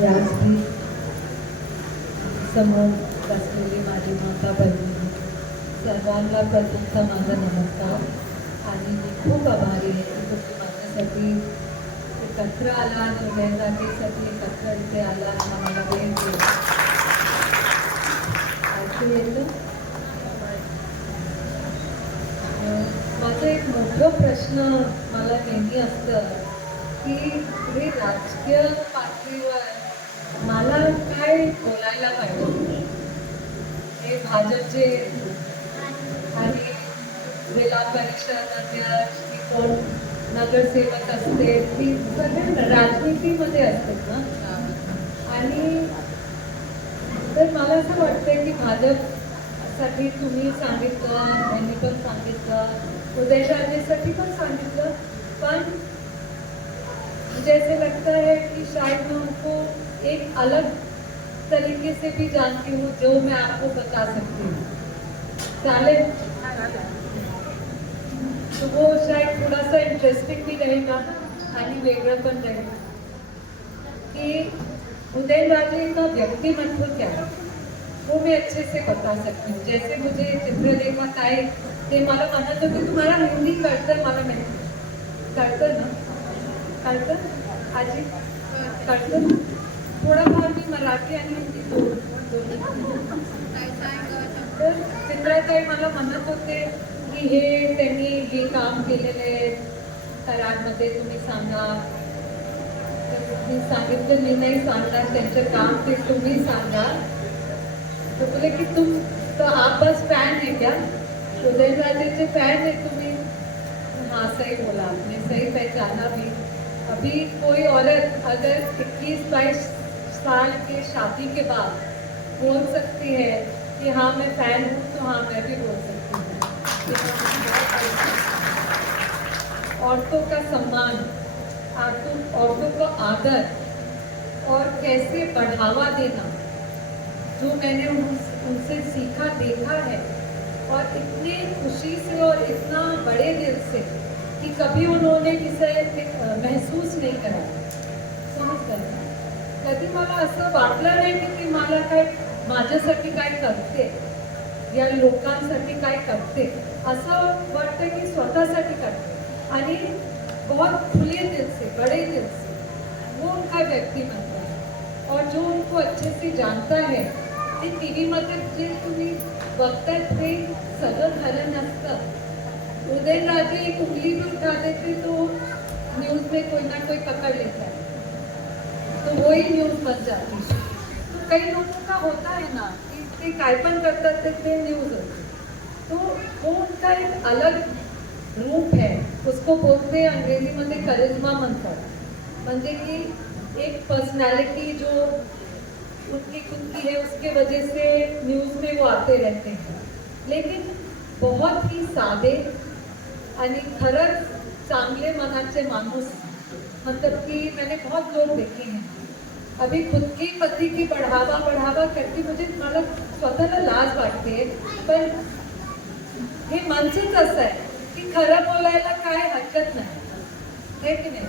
व्यासपीठ समोर बसलेली माझी माता बहिणी. सर्वांना प्रथमचा माझा नमस्कार. आणि मी खूप आभारी आहे की तुम्ही माझ्यासाठी एकत्र आला उदयनराजेसाठी एकत्र इथे आला आणि आम्हाला वेळ दिला. ऐकू येतं? माझं एक मोठं प्रश्न मला नेहमी असतं की हे राजकीय पातळीवर मला काय बोलायला पाहिजे? हे भाजपचे आणि जिल्हा परिषद अध्यक्ष की कोण नगरसेवक असते ती सगळे राजनीतीमध्ये असतात ना? आणि तर मला असं वाटतं की भाजपसाठी तुम्ही सांगितलं त्यांनी पण सांगितलं उदयशाहीसाठी पण सांगितलं पण म्हणजे मुझे ऐसे लगता है कि शायद मैं उनको एक अलग तरीके से भी जानती हूँ, जो मैं आपको बता सकती हूँ। तो वो शायद थोड़ा सा इंटरेस्टिंग भी रहेगा वेगळं पण रहेगा। कि उदयनराजे का व्यक्तिमत्व क्या है, वो मैं अच्छे से बता सकती हूँ। जैसे मुझे चित्रलेखा ताई ते मला म्हणत होते तुम्हाला हिंदी कळतं मला माहिती कळतं ना? कळतं आजी? कळतं थोडाफार मी मराठी आणि हिंदी तर चित्राताई मला म्हणत होते की हे त्यांनी हे काम केलेले आहे, कराडमध्ये तुम्ही सांगा. तर सांगितलं, मी नाही सांगणार, त्यांचं काम ते तुम्ही सांगा तर की तुम तो आप बस फ़ैन है क्या उदयनराजे के फ़ैन है तुम्हें. हाँ सही बोला. सही पहचाना भी अभी कोई औरत अगर 21 22 साल के शादी के बाद बोल सकती है कि हाँ मैं फ़ैन हूँ तो हाँ मैं भी बोल सकती हूँ। औरतों का सम्मान औरतों को आदर और कैसे बढ़ावा देना, जो मैंने उन- उनसे सीखा, देखा है और इतनी खुशी से और इतना बड़े दिल से कि कभी उन्होंने किसे महसूस नहीं करा समजतं का? कधी मला असं वाटलं नाही की ती मला काय माझ्यासाठी काय करते? या लोकांसाठी काय करते? असं वाटतं की स्वतःसाठी करते. आणि बहुत खुले दिल से बड़े दिल से वो उनका व्यक्तिमत्व है. और जो उनको अच्छे से जानता है ते टी व्हीमध्ये जे तुम्ही बघताय ते सगळं खरं नसतं. उदयनराजे एक उंगली भी उठा देते तो न्यूज में कोई ना कोई पकड़ लेता है तो वही न्यूज़ बन जाती है। तो कई लोगों का होता है ना कि ते काय ते न्यूज़ होते तो वो उनका एक अलग रूप है। उसको बोलते हैं, अंग्रेज़ी मध्ये करिश्मा म्हणतात म्हणजे की एक पर्सनालिटी जो उनकी खुद की है, उसके वजह से न्यूज़ में वो आते रहते हैं। लेकिन बहुत ही साधे आणि खरंच चांगले मनाचे माणूस मतलब कि मैंने बहुत लोग देखे हैं। अभी खुद की पति की बढ़ावा बढ़ावा करके मुझे मतलब स्वतःला लाज वाटते पण हे मनसेच असं आहे की खरं बोलायला काय हरकत नाही। है की नाही?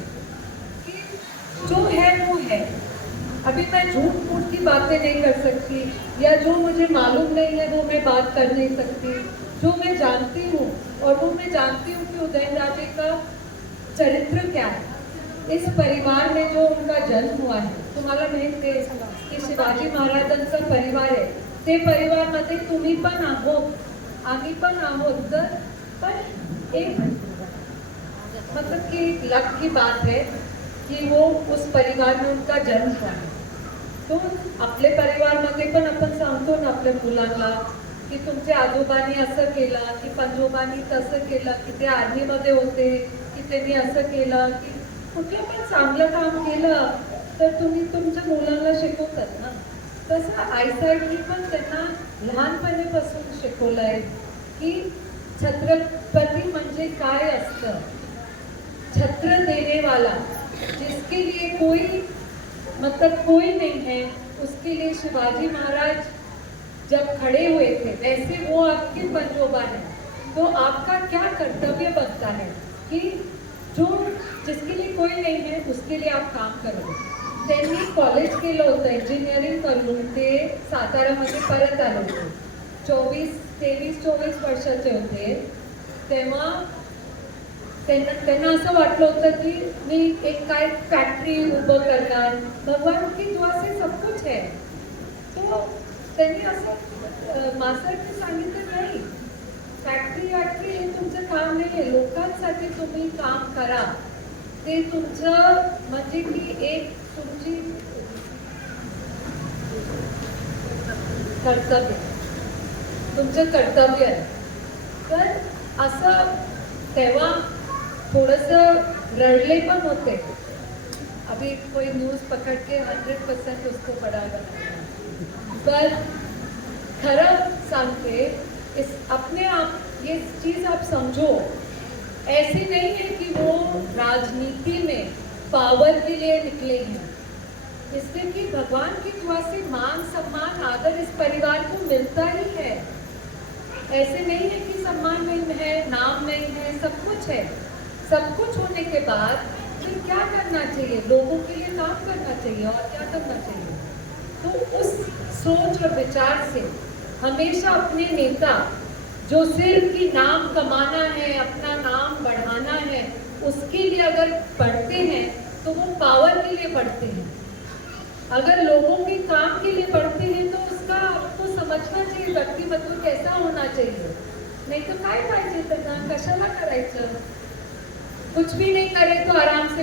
कि जो है, वो है। अभी मैं झूठ मूठ की बातें नहीं कर सकती, या जो मुझे मालूम नहीं है, वो मैं बात कर नहीं सकती। जो मैं जानती हूँ, और वो मैं जानती हूँ कि उदयन राजे का चरित्र क्या है। इस परिवार में जो उनका जन्म हुआ है तुम्हाला माहीत आहे की शिवाजी महाराजांचा परिवार आहे ते परिवारमध्ये तुम्ही पण आहोत आम्ही पण आहोत तर पण एक मतलब कि एक लक की बात है कि वो उस परिवार में उनका जन्म हुआ है। तो आपले परिवारमध्ये पण आपण सांगतो ना आपल्या मुलांना की तुमच्या आजोबांनी असं केलं की पंजोबांनी तसं केलं की ते आर्मीमध्ये होते की त्यांनी असं केलं की कुठलं पण चांगलं काम केलं तर तुम्ही तुमच्या मुलांना शिकवतात ना. तसं आईसाईडनी पण त्यांना लहानपणीपासून शिकवलं आहे की छत्रपती म्हणजे काय असतं? छत्र देने वाला जिसके लिए कोई मतलब कोई नहीं है उसके लिए शिवाजी महाराज जब खड़े हुए थे वैसे वो आपके पंजोबा है। तो आपका क्या कर्तव्य बनता है कि जो जिसके लिए कोई नहीं है उसके लिए आप काम करो। त्यांनी कॉलेज केलं होतं इंजिनिअरिंग करून ते सातारामध्ये परत आले होते। चोवीस तेवीस चोवीस वर्षाचे होते। तेव्हा त्यांना त्यांना असं वाटलं होतं की मी एक काय फॅक्टरी उभं करणार? भगवान की दुआ से सब कुछ है। तो त्यांनी असं मास्टरने सांगितलं नाही फॅक्टरी वॅक्टरी हे तुमचं काम नाही आहे लोकांसाठी तुम्ही काम करा. ते तुमचं म्हणजे की एक तुमची कर्तव्य. तुमचं कर्तव्य आहे. तर असं तेव्हा थोडंसं रडले पण होते. अभी कोई न्यूज़ पकड़ के हंड्रेड परसेंट उसको बड़ा पर खरं सांगते इस अपने आप, ये चीज़ आप समझो। ऐसे नहीं है कि वो राजनीति में पावर के लिए निकले हैं। इसलिए कि भगवान की दुआ से मान, सम्मान, आदर इस परिवार को मिलता ही है। ऐसे नहीं है कि सम्मान नहीं है, नाम नहीं है, सब कुछ है। सब कुछ होने के बाद फिर क्या करना चाहिए? लोगों के लिए काम करना चाहिए और क्या करना चाहिए? तो उस सोच और विचार से हमेशा अपने नेता, जो सिर्फ़ की नाम कमाना है, अपना नाम बढ़ाना है, उसके लिए अगर बढ़ते हैं तो वो पावर के लिए बढ़ते हैं। अगर लोगों के काम के लिए पढ़ते हैं तो उसका आपको समझना चाहिए व्यक्ति व्यक्तिमत्व कैसा होना चाहिए। नाही तर काय पाहिजे त्यांना? कशाला करायचं? कुछ भी नहीं करे तो आराम से